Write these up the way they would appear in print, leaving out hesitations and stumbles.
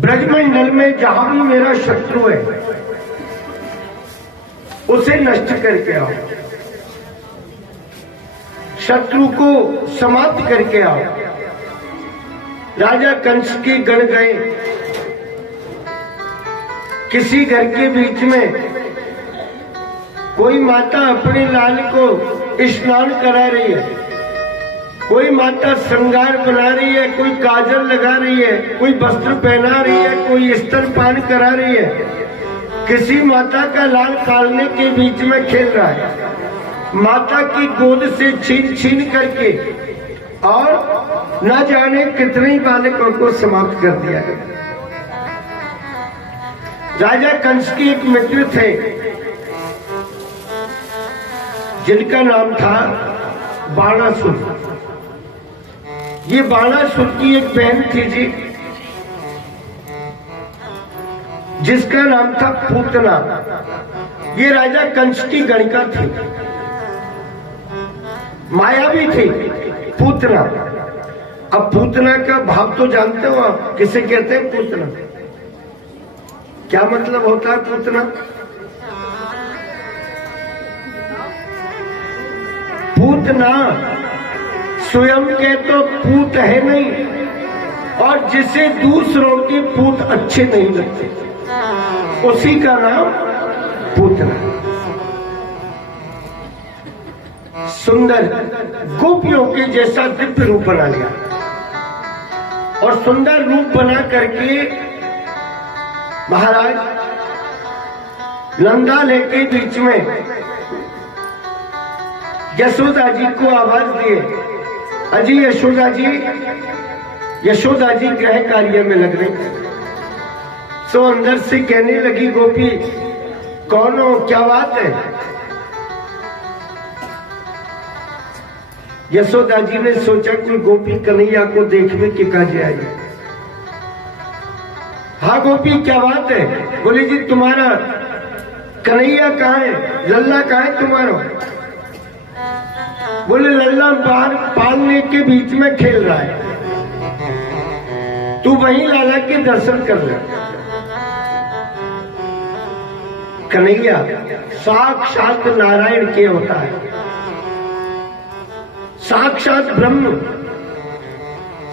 ब्रजमंडल में जहां भी मेरा शत्रु है उसे नष्ट करके आओ, शत्रु को समाप्त करके आओ। राजा कंस के गण गए, किसी घर के बीच में कोई माता अपने लाल को स्नान करा रही है, कोई माता श्रृंगार बना रही है, कोई काजल लगा रही है, कोई वस्त्र पहना रही है, कोई स्तनपान करा रही है। किसी माता का लाल कालने के बीच में खेल रहा है, माता की गोद से छीन छीन करके और न जाने कितने बालकों को समाप्त कर दिया गया। राजा कंस के एक मित्र थे जिनका नाम था बाणासुर। ये बाणासुर की एक बहन थी जी, जिसका नाम था पूतना। ये राजा कंस की गणिका थी, मायावी थी पूतना। अब पूतना का भाव तो जानते हो आप, किसे कहते हैं पूतना? क्या मतलब होता है पूतना? पूतना स्वयं के तो पूत है नहीं, और जिसे दूसरों के पूत अच्छे नहीं लगते उसी का नाम पूतना। सुंदर गोपियों के जैसा दिव्य रूप बना लिया, और सुंदर रूप बना करके महाराज नंदा के बीच में यशोदा जी को आवाज दिए, अजी यशोदा जी। यशोदा जी गृह कार्य में लग रही, सो अंदर से कहने लगी गोपी, कौन हो, क्या बात है? यशोदा जी ने सोचा कि गोपी कन्हैया को देखने के काजे आई। हाँ गोपी क्या बात है? बोली जी तुम्हारा कन्हैया कहाँ है, लल्ला कहाँ है तुम्हारा? बोले लल्ला बाहर पालने के बीच में खेल रहा है, तू वहीं लाला के दर्शन कर ले। कन्हैया साक्षात नारायण के होता है, साक्षात ब्रह्म,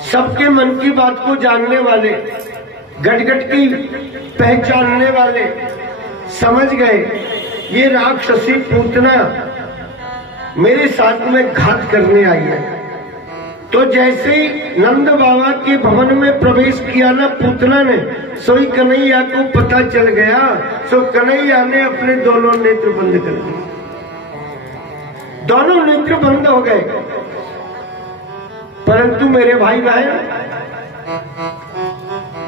सबके मन की बात को जानने वाले, गटगट की पहचानने वाले समझ गए ये राक्षसी पूतना मेरे साथ में घात करने आई है। तो जैसे ही नंद बाबा के भवन में प्रवेश किया ना पूतना ने, सोई कन्हैया को पता चल गया। सो कन्हैया ने अपने दोनों नेत्र बंद कर दिए, दोनों नेत्र बंद हो गए। परंतु मेरे भाई बहन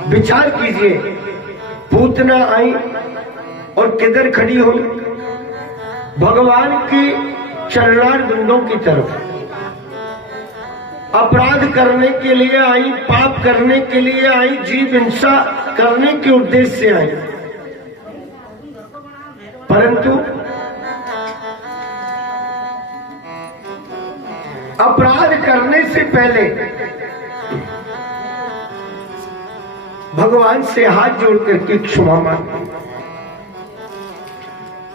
विचार कीजिए, पूतना आई और किधर खड़ी हुई? भगवान की चरणार बिंदों की तरफ। अपराध करने के लिए आई, पाप करने के लिए आई, जीव हिंसा करने के उद्देश्य से आई। परंतु अपराध करने से पहले भगवान से हाथ जोड़ करके क्षमा मांगी,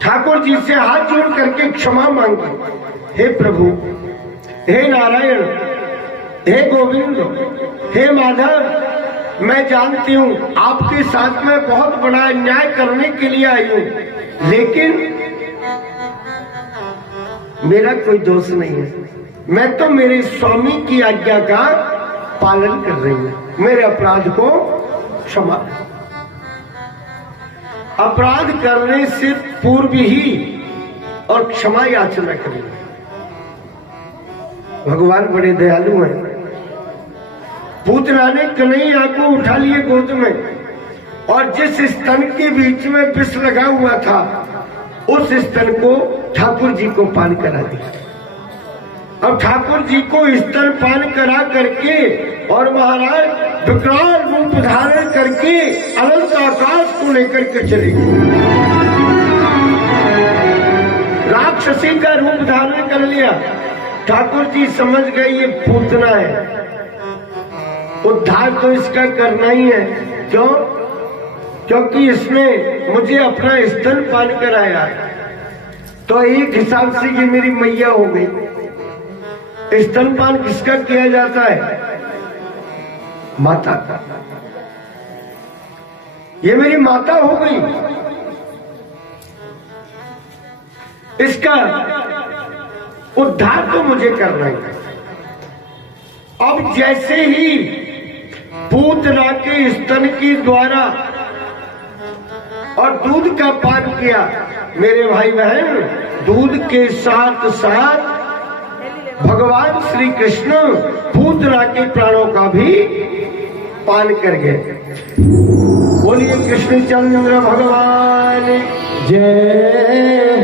ठाकुर जी से हाथ जोड़ करके क्षमा मांगी। हे प्रभु, हे नारायण, हे गोविंद, हे माधव, मैं जानती हूँ आपके साथ में बहुत बड़ा अन्याय करने के लिए आई हूँ, लेकिन मेरा कोई दोष नहीं है। मैं तो मेरे स्वामी की आज्ञा का पालन कर रही हूँ, मेरे अपराध को क्षमा। अपराध करने से पूर्व ही और क्षमा याचना करें। भगवान बड़े दयालु हैं। पूतना ने कन्हैया को उठा लिए गोद में, और जिस स्तन के बीच में विष लगा हुआ था उस स्तन को ठाकुर जी को पान करा दिया। अब ठाकुर जी को स्तन पान करा करके और महाराज विकराल रूप धारण करके अनंत आकाश को लेकर के चले गए। राक्षसी का रूप धारण कर लिया। ठाकुर जी समझ गए ये पूतना है, उद्धार तो इसका करना ही है। क्यों? क्योंकि इसने मुझे अपना स्तन पान कराया, तो एक हिसाब से ये मेरी मैया हो गई। स्तनपान किसका किया जाता है? माता का। ये मेरी माता हो गई। इसका उद्धार तो मुझे करना है। अब जैसे ही पूतना के स्तन के द्वारा और दूध का पान किया, मेरे भाई बहन, दूध के साथ साथ भगवान श्री कृष्ण पूतना के प्राणों का भी पान कर गए। बोलिए कृष्णचंद्र भगवान जय।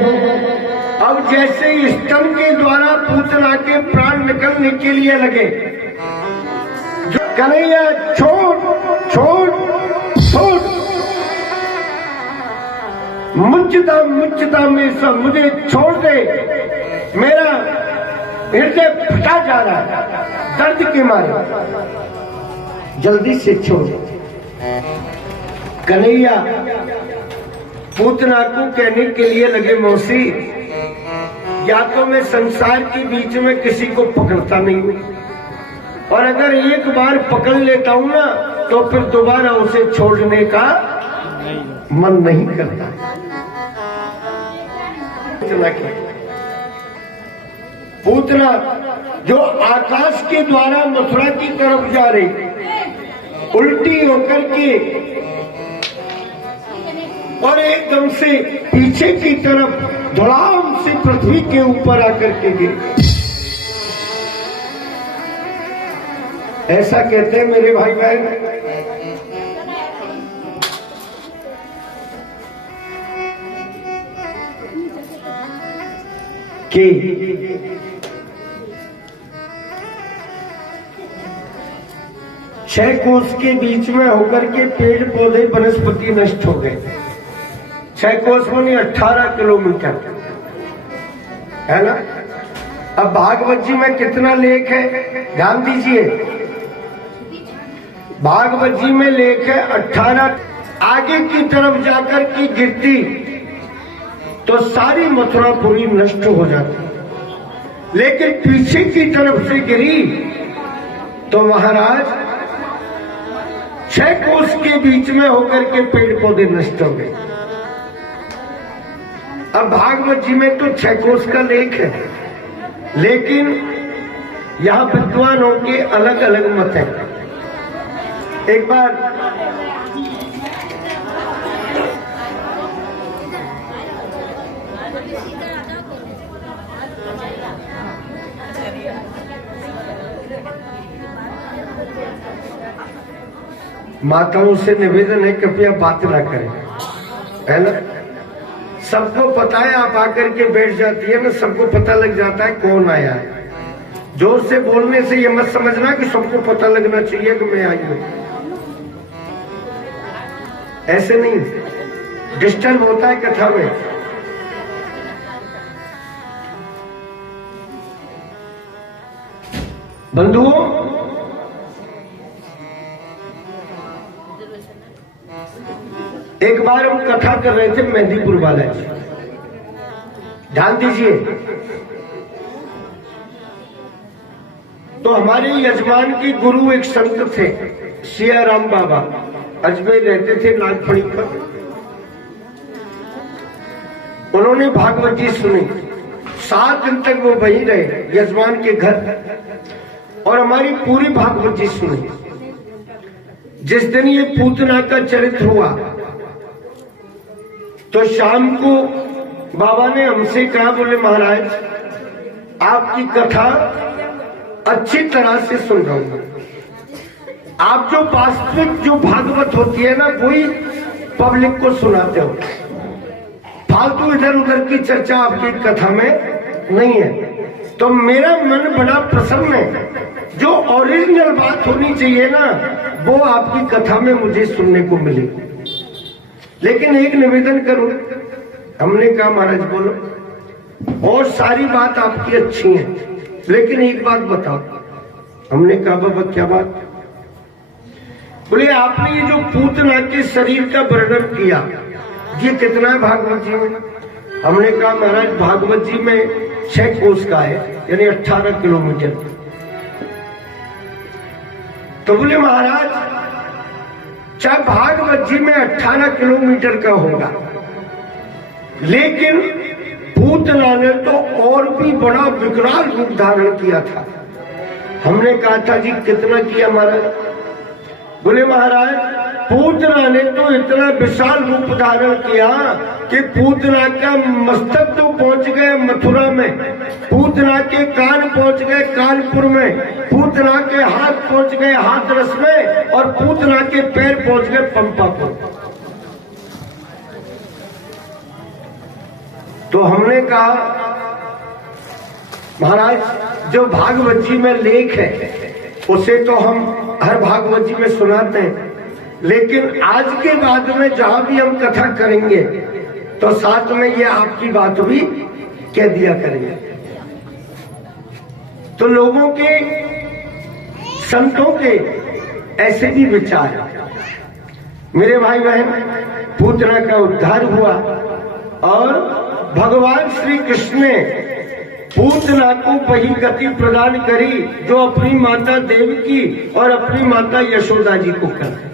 अब जैसे स्तन के द्वारा पूतना के प्राण निकलने के लिए लगे, कन्हैया छोड़ छोड़ छोड़, मुझता में सब मुझे छोड़ दे, मेरा हृदय फटा जा रहा है दर्द के मारे, जल्दी से छोड़। कन्हैया पूतना को कहने के लिए लगे, मौसी या तो मैं संसार के बीच में किसी को पकड़ता नहीं हूं, और अगर एक बार पकड़ लेता हूं ना तो फिर दोबारा उसे छोड़ने का मन नहीं करता। पूतना जो आकाश के द्वारा मथुरा की तरफ जा रही, उल्टी होकर के और एकदम से पीछे की तरफ धड़ाम से पृथ्वी के ऊपर आकर के गिरी। ऐसा कहते हैं मेरे भाई बहन, कि 6 कोस के बीच में होकर के पेड़ पौधे वनस्पति नष्ट हो गए। 6 कोस मानी 18 किलोमीटर है ना। अब भागवत जी में कितना लेख है, ध्यान दीजिए। भागवत जी में लेख है 18। आगे की तरफ जाकर की गिरती तो सारी मथुरापुरी नष्ट हो जाती, लेकिन पीछे की तरफ से गिरी तो महाराज 6 कोस के बीच में होकर के पेड़ पौधे नष्ट हो गए। अब भागवत जी में तो 6 कोस का लेख है, लेकिन यहां विद्वानों के अलग अलग मत हैं। एक बार माताओं से निवेदन है, कृपया बात ना करें, है ना। सबको पता है, आप आकर के बैठ जाती है ना, सबको पता लग जाता है कौन आया है। जोर से बोलने से ये मत समझना कि सबको पता लगना चाहिए कि मैं आई हूं, ऐसे नहीं, डिस्टर्ब होता है कथा में। बंधुओं, एक बार हम कथा कर रहे थे मेहंदीपुर वाले जी, ध्यान दीजिए। तो हमारे यजमान की गुरु एक संत थे, सियाराम बाबा, अजमेर रहते थे, नागफड़ी पर। उन्होंने भागवत जी सुनी, 7 दिन तक वो वहीं रहे यजमान के घर, और हमारी पूरी भागवत जी सुनी। जिस दिन ये पूतना का चरित्र हुआ तो शाम को बाबा ने हमसे कहा, बोले महाराज आपकी कथा अच्छी तरह से सुन रहा हूं, आप जो वास्तविक जो भागवत होती है ना वही पब्लिक को सुनाते हो, फालतू इधर उधर की चर्चा आपकी कथा में नहीं है। तो मेरा मन बड़ा प्रसन्न है, जो ओरिजिनल बात होनी चाहिए ना वो आपकी कथा में मुझे सुनने को मिली। लेकिन एक निवेदन करूं, हमने कहा महाराज बोलो, और सारी बात आपकी अच्छी है, लेकिन एक बात बताओ। हमने कहा बाबा क्या बात? बोले आपने ये जो पूतना के शरीर का वर्णन किया, ये कितना है भागवत जी में? हमने कहा महाराज भागवत जी में 6 कोस का है, यानी 18 किलोमीटर। तो बोले महाराज चाहे भागवत जी में 18 किलोमीटर का होगा, लेकिन पूतना ने तो और भी बड़ा विकराल रूप धारण किया था। हमने कहा था जी कितना किया महाराज? बोले महाराज पूतना ने तो इतना विशाल रूप धारण किया कि पूतना का मस्तक तो पहुंच गए मथुरा में, पूतना के कान पहुंच गए कानपुर में, पूतना के हाथ पहुंच गए हाथरस में, और पूतना के पैर पहुंच गए पंपापुर। तो हमने कहा महाराज जो भागवत जी में लेख है उसे तो हम हर भागवत जी में सुनाते हैं, लेकिन आज के बाद में जहां भी हम कथा करेंगे तो साथ में ये आपकी बात भी कह दिया करेंगे। तो लोगों के, संतों के ऐसे भी विचार। मेरे भाई बहन, पूतना का उद्धार हुआ और भगवान श्री कृष्ण ने पूतना को वही गति प्रदान करी जो अपनी माता देवकी और अपनी माता यशोदा जी को कर।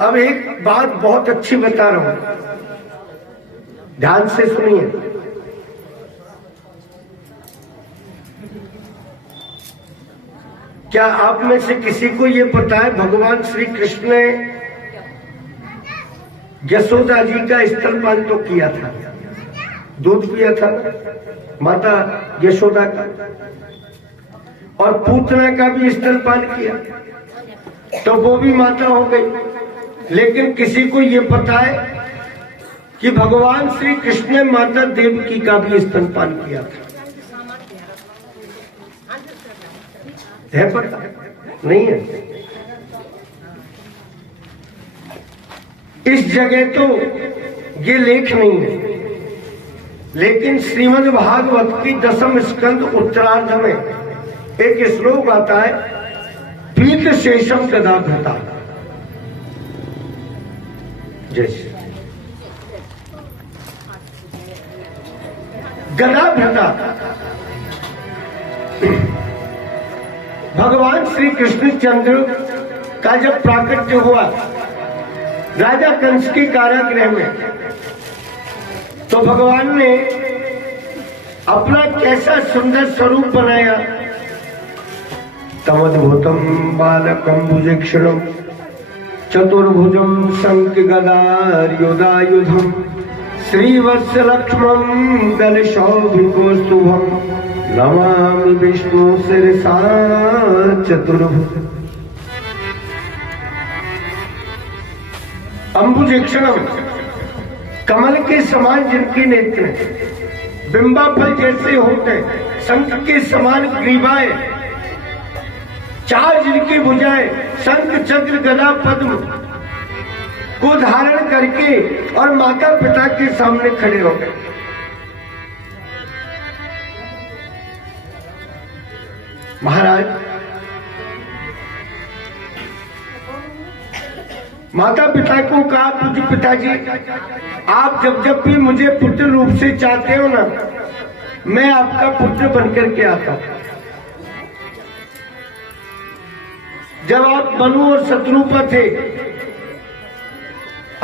अब एक बात बहुत अच्छी बता रहा हूं, ध्यान से सुनिए। क्या आप में से किसी को ये पता है भगवान श्री कृष्ण ने यशोदा जी का स्तनपान तो किया था, दूध पिया था माता यशोदा का, और पूतना का भी स्तनपान किया, तो वो भी माता हो गई। लेकिन किसी को ये पता है कि भगवान श्री कृष्ण ने माता देवकी का भी स्तनपान किया था? है पता? नहीं है। इस जगह तो ये लेख नहीं है, लेकिन श्रीमद् भागवत की 10वें स्कंद उत्तरार्ध में एक श्लोक आता है, पीत शेषम गदा भृता। जैसे गदा भृता भगवान श्री कृष्णचंद्र का जब प्राकट्य हुआ राजा कंस के कारागृह में, तो भगवान ने अपना कैसा सुंदर स्वरूप बनाया। तमद्भुतम बालकम भुजक्षणम चतुर्भुजम शंख गदायुधम श्रीवत्स लक्ष्मण दलशौभिकोस्तुभम नमामि विष्णु शिरसा चतुर्भुज। अंबुजेक्षणम, कमल के समान जिनके नेत्र, बिंबा फल जैसे होते, शंख के समान ग्रीवाएं, 4 जिनकी भुजाएं, शंख चक्र गदा पद्म को धारण करके और माता पिता के सामने खड़े हो गए। महाराज, माता पिता को कहा, पूज्य पिताजी आप जब जब भी मुझे पुत्र रूप से चाहते हो ना, मैं आपका पुत्र बनकर के आता हूं। जब आप मनु और शत्रुपा थे,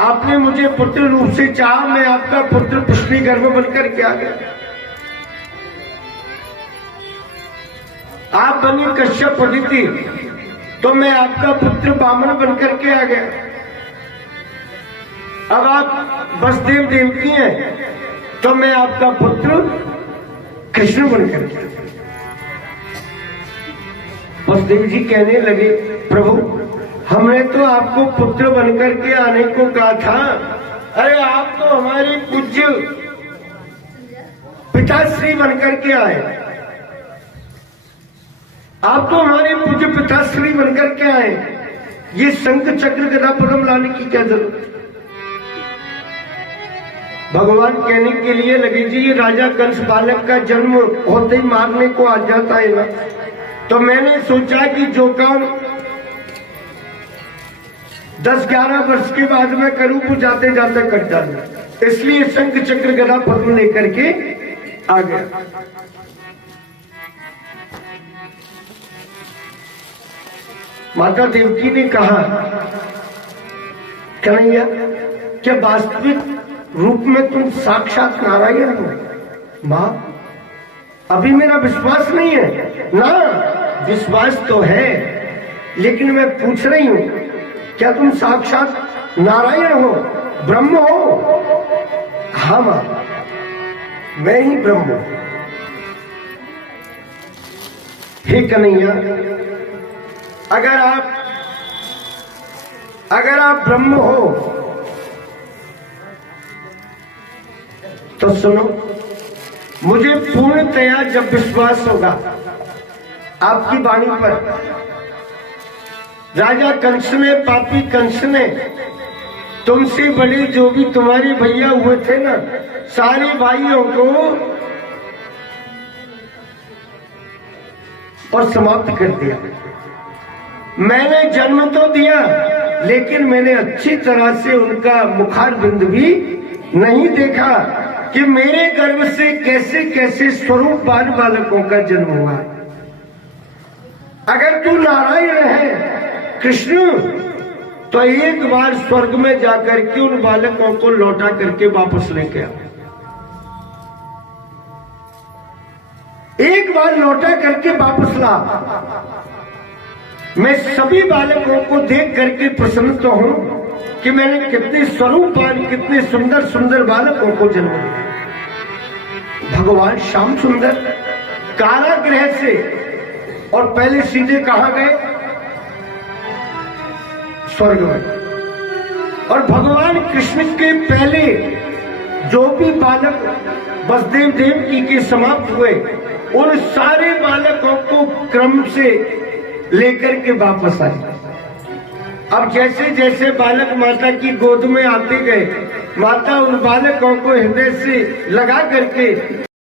आपने मुझे पुत्र रूप से चाहा, मैं आपका पुत्र पुष्टि गर्भ बनकर के आ गया। आप बनी कश्यप अदिति, तो मैं आपका पुत्र वामन बनकर के आ गया। अब आप वसुदेव देवकी हैं, तो मैं आपका पुत्र कृष्ण बनकर के। वसुदेव जी कहने लगे, प्रभु हमने तो आपको पुत्र बनकर के आने को कहा था, अरे आप तो हमारे पूज्य पिताश्री बनकर के आए, आप तो हमारे पूज्य पिताश्री बनकर के आए, ये शंख चक्र गदा पद्म लाने की क्या जरूरत? भगवान कहने के लिए लगे, जी ये राजा कंस बालक का जन्म होते ही मारने को आ जाता है ना, तो मैंने सोचा कि जो काम 10-11 वर्ष के बाद मैं करूं तो जाते जाते कट डालू, इसलिए शंख चक्र गदा पद्म लेकर के आ गया। माता देवकी ने कहा, कन्हैया क्या वास्तविक रूप में तुम साक्षात नारायण हो? मां अभी मेरा विश्वास नहीं है। ना, विश्वास तो है, लेकिन मैं पूछ रही हूं क्या तुम साक्षात नारायण हो, ब्रह्म हो? हाँ मां, मैं ही ब्रह्म हूं। हे कन्हैया, अगर आप ब्रह्म हो तो सुनो, मुझे पूर्णतया जब विश्वास होगा आपकी वाणी पर, राजा कंस ने, पापी कंस ने, तुमसे बड़े जो भी तुम्हारे भैया हुए थे ना, सारे भाइयों को और समाप्त कर दिया। मैंने जन्म तो दिया, लेकिन मैंने अच्छी तरह से उनका मुखार बिंद भी नहीं देखा कि मेरे गर्भ से कैसे कैसे स्वरूपवान बालकों का जन्म हुआ। अगर तू नारायण है कृष्ण, तो एक बार स्वर्ग में जाकर के उन बालकों को लौटा करके वापस लेके आ। एक बार लौटा करके वापस ला। मैं सभी बालकों को देख करके प्रसन्न तो हूं कि मैंने कितने स्वरूपवान, कितने सुंदर सुंदर बालकों को जन्म दिया। भगवान श्याम सुंदर कारागृह से, और पहले सीधे कहां गए? स्वर्ग में। और भगवान कृष्ण के पहले जो भी बालक वसुदेव देवकी के समाप्त हुए, उन सारे बालकों को क्रम से लेकर के वापस आए। अब जैसे जैसे बालक माता की गोद में आते गए, माता उन बालकों को हृदय से लगा करके